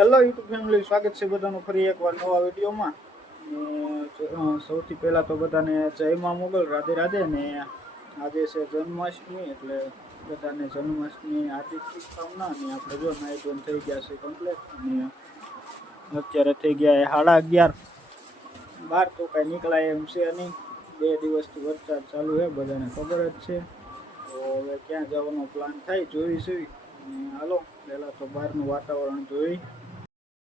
Hello YouTube family, સ્વાગત છે બધાનું ફરી એકવાર નવા વિડીયોમાં। સૌથી પહેલાં તો બધાને જય મા મોગલ, રાધે રાધે। ને આજે છે જન્માષ્ટમી, એટલે બધાને જન્માષ્ટમી હાર્દિક શુભકામના। અને આપણે જો નાઈ ધોઈને થઈ ગયા છે કમ્પ્લેટ, અને અત્યારે થઈ ગયા 11:30। બહાર તો કાંઈ નીકળાય એમ છે નહીં, 2 દિવસથી વરસાદ ચાલુ છે, બધાને ખબર જ છે। તો હવે ક્યાં જવાનો પ્લાન થાય જોઈશું। હાલો પહેલાં તો બહારનું વાતાવરણ જોઈ।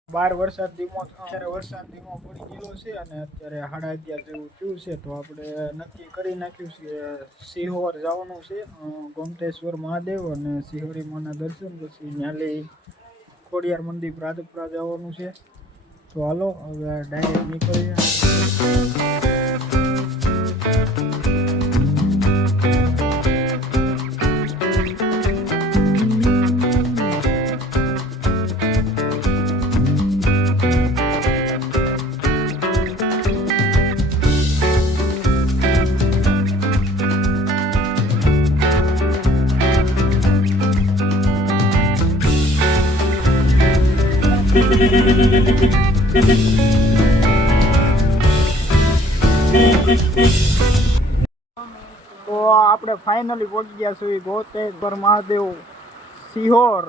બહાર વરસાદ ધીમો પડી ગયેલો છે, અને અત્યારે 11:30 જેવું થયું છે। તો આપણે નક્કી કરી નાખ્યું છે સિહોર જવાનું છે, ગોમટેશ્વર મહાદેવ અને સિહોરી માના દર્શન, પછી ન્યાલી ખોડિયાર મંદિર પ્રાદપરા જવાનું છે। તો હાલો હવે ડાયરેક્ટ નીકળીએ। તો આપણે ફાઇનલી પહોંચી ગયા છીએ ગોમટેશ્વર મહાદેવ સિહોર।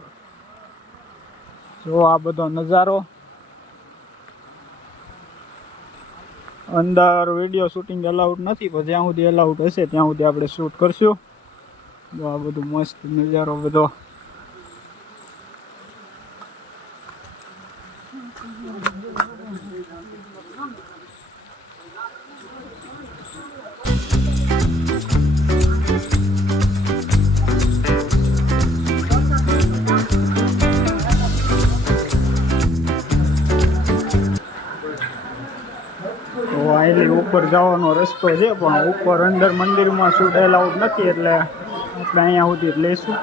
જો આ બધો નજારો, અંદર વિડીયો શૂટિંગ અલાઉડ નથી, પણ જ્યાં સુધી અલાઉડ હશે ત્યાં સુધી આપણે શૂટ કરશું। જો આ બધું મસ્ત નજારો બધો। આયલી ઉપર જવાનો રસ્તો છે, પણ ઉપર અંદર મંદિરમાં શૂટ એલાઉડ નથી, એટલે આપણે અહીંયા સુધી જ લઈશું।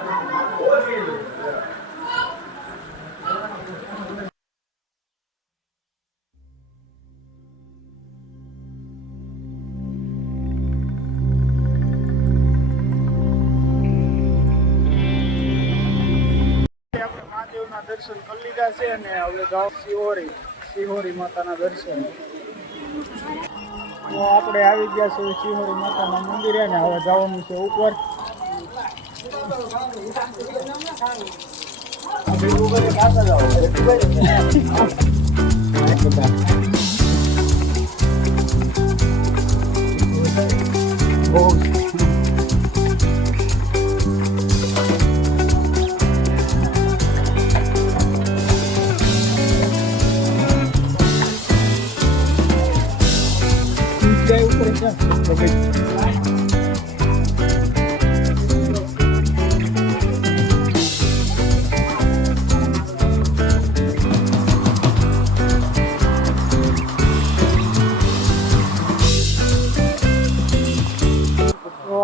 આપણે મહાદેવના દર્શન કરી લીધા છે, અને હવે જાઓ સિહોરી માતાના દર્શન। તો આપણે આવી ગયા છીએ સિહોરી માતાના મંદિરે, ને હવે જવાનું છે ઉપર।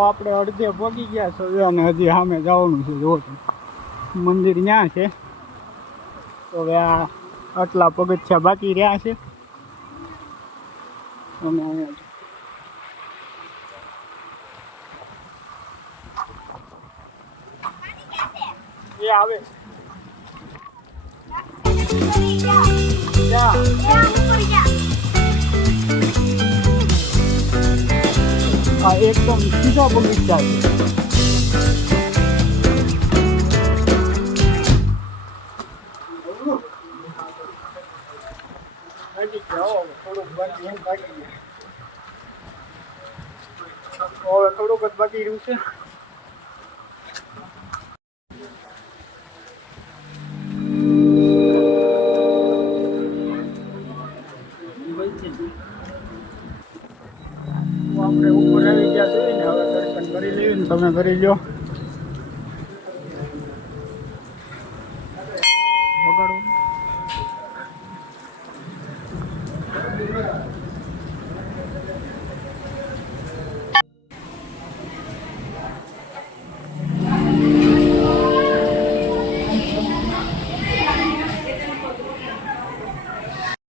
આપણે અડધે પહોંચી ગયા છે, અને હજી સામે જવાનું છે। જો મંદિર ત્યાં છે, તો હવે આ આટલા પગથિયા બાકી રહ્યા છે, અને એ આવે આ એકદમ સીધા બગીચા છે। થોડુંક જ બાકી રહ્યું છે। આપણે ઉપર આવી ગયા છીએ ને, હવે દર્શન કરી લઈએ ને તમે કરી લો।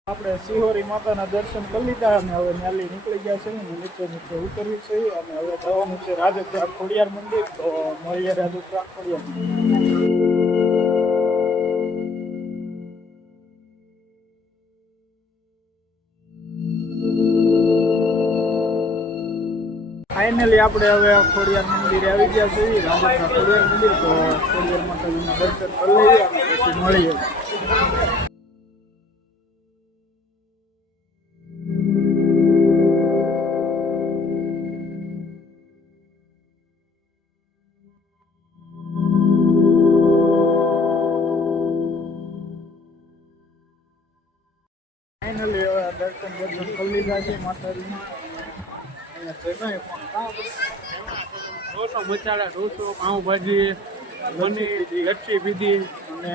આપણે સિહોરી માતાના દર્શન કરી લીધા, અને હવે ન્યાલી નીકળી ગયા છે, નીચે ઉતરવી છે, અને હવે જવાનું છે રાજપરા ખોડિયાર મંદિર। તો મળીએ રાજપરા ખોડિયાર મંદિર। ફાઇનલી આપણે હવે ખોડિયાર મંદિરે આવી ગયા છીએ, રાજપુરા ખોડિયાર મંદિર. તો ખોડિયાર માતાજીના દર્શન કરી લઈએ અને પછી મળીએ. ફાઇનલી હવે દર્શન કરી લીધા છે માતાજીના. અહીંયા ઢોસો મચાડા, ઢોસો, પાઉંભાજી, પનીર, લચ્છી પીધી અને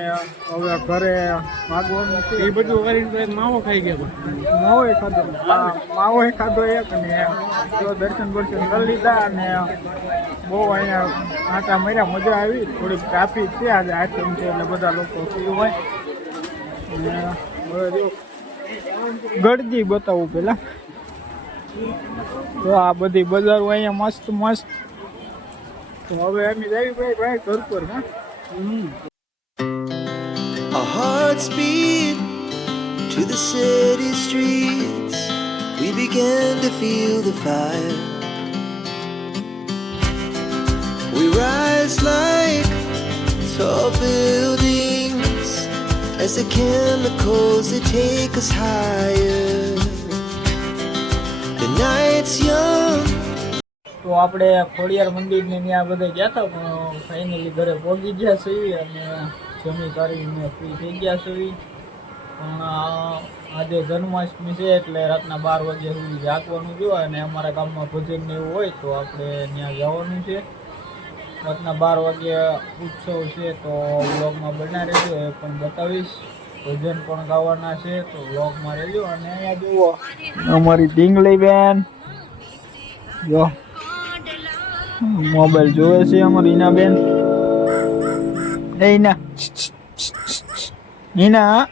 હવે ઘરે ભાગવાનું છે. એ બધું કરીને માવો ખાઈ ગયા. માવો ખાધો, માવો ખાધો એક. અને તો દર્શન કરી લીધા અને બહુ અહીંયા આટા માર્યા, મજા આવી. થોડીક ટ્રાફિક છે આજે, આઠમ છે એટલે બધા લોકો ફ્રી હોય. અને હવે જો ગળજી બતાવું પેલા. તો આ બધી બજારો અહીંયા મસ્ત મસ્ત. તો હવે અમે જઈ ભાઈ ઘર પર. Our hearts beat to the city streets. We began to feel the fire. We rise like tall buildings as the chemicals they take us higher. The night's young. તો આપણે ખોડિયાર મંદિરને ત્યાં બધા ગયા હતા, પણ ફાઇનલી ઘરે પહોંચી ગયા છીએ અને જમી કરીને ફ્રી થઈ ગયા છીએ. પણ આજે જન્માષ્ટમી છે એટલે રાતના 12 વાગ્યા સુધી જાગવાનું જોઈએ. અને અમારા ગામમાં ભજન ને એવું હોય તો આપણે ત્યાં જવાનું છે. રાતના 12 વાગ્યા ઉત્સવ છે, તો વ્લોગમાં બના રહેજો, એ પણ બતાવીશ. ભજન પણ ગાવાના છે, તો વ્લોગમાં રહેજો. અને અહીંયા જુઓ અમારી ઢીંગલી બેન, જો મોબાઈલ જોવે છે અમારી ઈના બેન. એ ઈના, ઈના